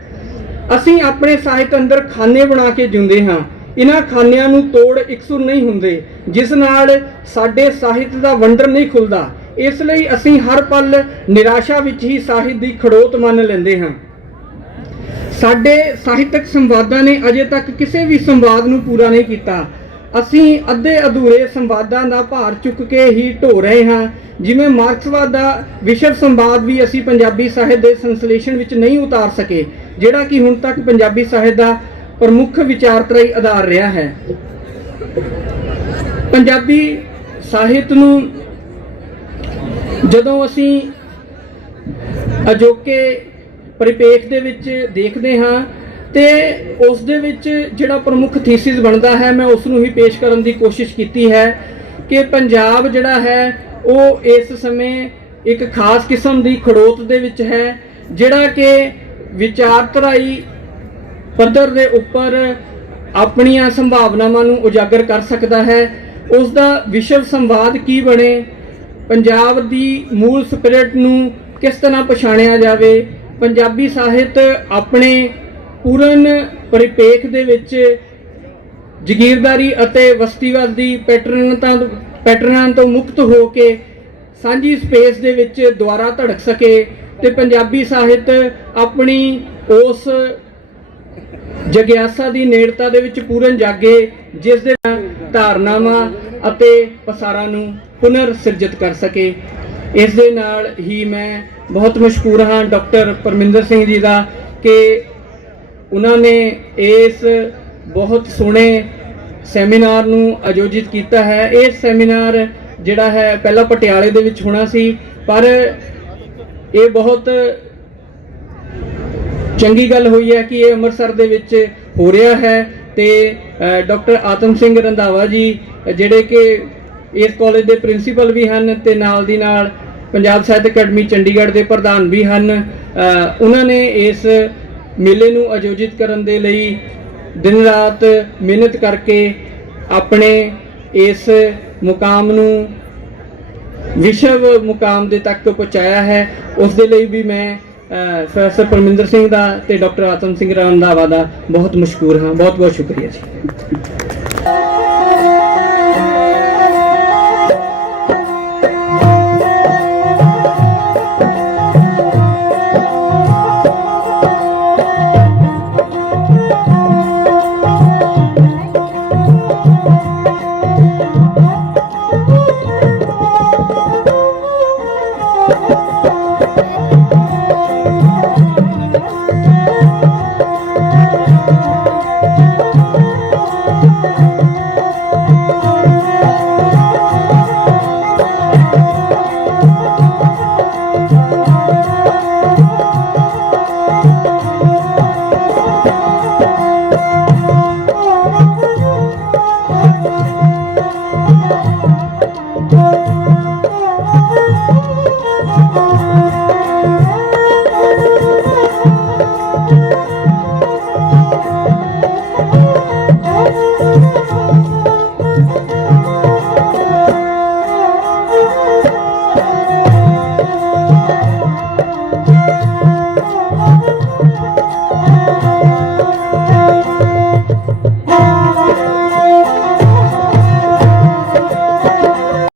ਅਸੀਂ ਆਪਣੇ ਸਾਹਿਤ ਅੰਦਰ ਖਾਨੇ ਬਣਾ ਕੇ ਜਿਉਂਦੇ ਹਾਂ। ਇਹਨਾਂ ਖਾਨਿਆਂ ਨੂੰ ਤੋੜ ਇਕਸੁਰ ਨਹੀਂ ਹੁੰਦੇ, ਜਿਸ ਨਾਲ ਸਾਡੇ ਸਾਹਿਤ ਦਾ ਵੰਡਰ ਨਹੀਂ ਖੁੱਲਦਾ। ਇਸ ਲਈ ਅਸੀਂ ਹਰ ਪਲ ਨਿਰਾਸ਼ਾ ਵਿੱਚ ਹੀ ਸਾਹਿਤ ਦੀ ਖੜੋਤ ਮੰਨ ਲੈਂਦੇ ਹਾਂ। ਸਾਡੇ ਸਾਹਿਤਕ ਸੰਵਾਦਾਂ ਨੇ ਅਜੇ ਤੱਕ ਕਿਸੇ ਵੀ ਸੰਵਾਦ ਨੂੰ ਪੂਰਾ ਨਹੀਂ ਕੀਤਾ। ਅਸੀਂ ਅੱਧੇ ਅਧੂਰੇ ਸੰਵਾਦਾਂ ਦਾ ਭਾਰ ਚੁੱਕ ਕੇ ਹੀ ਢੋ ਰਹੇ ਹਾਂ। ਜਿਵੇਂ ਮਾਰਕਸਵਾਦ ਦਾ ਵਿਸ਼ਵ ਸੰਵਾਦ ਵੀ ਅਸੀਂ ਪੰਜਾਬੀ ਸਾਹਿਤ ਦੇ ਸੰਸਲੇਸ਼ਣ ਵਿੱਚ ਨਹੀਂ ਉਤਾਰ ਸਕੇ, ਜਿਹੜਾ ਕਿ ਹੁਣ ਤੱਕ ਪੰਜਾਬੀ ਸਾਹਿਤ ਦਾ ਪ੍ਰਮੁੱਖ ਵਿਚਾਰਤਰਾਈ ਆਧਾਰ ਰਿਹਾ ਹੈ। ਪੰਜਾਬੀ ਸਾਹਿਤ ਨੂੰ ਜਦੋਂ ਅਸੀਂ ਅਜੋਕੇ ਪਰਿਪੇਖ ਦੇ ਵਿੱਚ ਦੇਖਦੇ ਹਾਂ ਤੇ ਉਸ ਦੇ ਵਿੱਚ ਜਿਹੜਾ ਪ੍ਰਮੁੱਖ ਥੀਸਿਸ ਬਣਦਾ ਹੈ, ਮੈਂ ਉਸ ਨੂੰ ਹੀ ਪੇਸ਼ ਕਰਨ ਦੀ ਕੋਸ਼ਿਸ਼ ਕੀਤੀ ਹੈ ਕਿ ਪੰਜਾਬ ਜਿਹੜਾ ਹੈ, ਉਹ ਇਸ ਸਮੇਂ ਇੱਕ ਖਾਸ ਕਿਸਮ ਦੀ ਖੜੋਤ ਦੇ ਵਿੱਚ ਹੈ, ਜਿਹੜਾ ਕਿ ਵਿਚਾਰਧਰਾਈ ਪੱਧਰ ਦੇ ਉੱਪਰ ਆਪਣੀਆਂ ਸੰਭਾਵਨਾਵਾਂ ਨੂੰ ਉਜਾਗਰ ਕਰ ਸਕਦਾ ਹੈ। ਉਸ ਦਾ ਵਿਸ਼ਵ ਸੰਵਾਦ ਕੀ ਬਣੇ? ਪੰਜਾਬ ਦੀ ਮੂਲ ਸਪਿਰਿਟ ਨੂੰ ਕਿਸ ਤਰ੍ਹਾਂ ਪਛਾਣਿਆ ਜਾਵੇ? ਪੰਜਾਬੀ ਸਾਹਿਤ ਆਪਣੇ ਪੂਰਨ ਪਰਿਪੇਖ ਦੇ ਵਿੱਚ ਜਗੀਰਦਾਰੀ ਅਤੇ ਵਸਤੀਵਾਦ ਦੀ ਪੈਟਰਨਤਾ ਪੈਟਰਨਾਂ ਤੋਂ ਮੁਕਤ ਹੋ ਕੇ ਸਾਂਝੀ ਸਪੇਸ ਦੇ ਵਿੱਚ ਦੁਆਰਾ ਧੜਕ ਸਕੇ ਤੇ ਪੰਜਾਬੀ ਸਾਹਿਤ ਆਪਣੀ ਉਸ ਜਗਿਆਸਾ ਦੀ ਨੇੜਤਾ ਦੇ ਵਿੱਚ ਪੂਰਨ ਜਾਗੇ, ਜਿਸ ਦੇ ਨਾਲ ਧਾਰਨਾਵਾਂ ਅਤੇ ਪਸਾਰਾਂ ਨੂੰ ਪੁਨਰ ਸਿਰਜਿਤ ਕਰ ਸਕੇ। ਇਸ ਦੇ ਨਾਲ ਹੀ ਮੈਂ ਬਹੁਤ ਮਸ਼ਕੂਰ ਹਾਂ ਡਾਕਟਰ ਪਰਮਿੰਦਰ ਸਿੰਘ ਜੀ ਦਾ ਕਿ ਉਹਨਾਂ ਨੇ ਇਸ ਬਹੁਤ ਸੋਹਣੇ ਸੈਮੀਨਾਰ ਨੂੰ ਆਯੋਜਿਤ ਕੀਤਾ ਹੈ। ਇਹ ਸੈਮੀਨਾਰ ਜਿਹੜਾ ਹੈ ਪਹਿਲਾਂ ਪਟਿਆਲੇ ਦੇ ਵਿੱਚ ਹੋਣਾ ਸੀ ਪਰ ਇਹ ਬਹੁਤ ਚੰਗੀ ਗੱਲ ਹੋਈ ਹੈ ਕਿ ਇਹ ਅੰਮ੍ਰਿਤਸਰ ਦੇ ਵਿੱਚ ਹੋ ਰਿਹਾ ਹੈ ਤੇ ਅ, ਡਾਕਟਰ ਆਤਮ ਸਿੰਘ ਰੰਧਾਵਾ ਜੀ ਜਿਹੜੇ ਕਿ ਇਸ ਕਾਲਜ ਦੇ ਪ੍ਰਿੰਸੀਪਲ ਵੀ ਹਨ ਤੇ ਨਾਲ ਦੀ ਨਾਲ ਪੰਜਾਬ ਸਾਹਿਤ ਅਕੈਡਮੀ ਚੰਡੀਗੜ੍ਹ ਦੇ ਪ੍ਰਧਾਨ ਵੀ ਹਨ ਉਹਨਾਂ ਨੇ ਇਸ ਮੇਲੇ ਨੂੰ ਆਯੋਜਿਤ ਕਰਨ ਦੇ ਲਈ ਦਿਨ ਰਾਤ ਮਿਹਨਤ ਕਰਕੇ ਆਪਣੇ ਇਸ ਮੁਕਾਮ ਨੂੰ ਵਿਸ਼ਵ ਮੁਕਾਮ ਦੇ ਤੱਕ ਪਹੁੰਚਾਇਆ ਹੈ। ਉਸ ਦੇ ਲਈ ਵੀ ਮੈਂ ਪ੍ਰੋਫੈਸਰ ਪਰਮਿੰਦਰ ਸਿੰਘ ਦਾ ਤੇ ਡਾਕਟਰ ਆਤਮ ਸਿੰਘ ਰੰਧਾਵਾ ਦਾ ਬਹੁਤ ਮਸ਼ਕੂਰ ਹਾਂ। ਬਹੁਤ ਬਹੁਤ ਸ਼ੁਕਰੀਆ ਜੀ।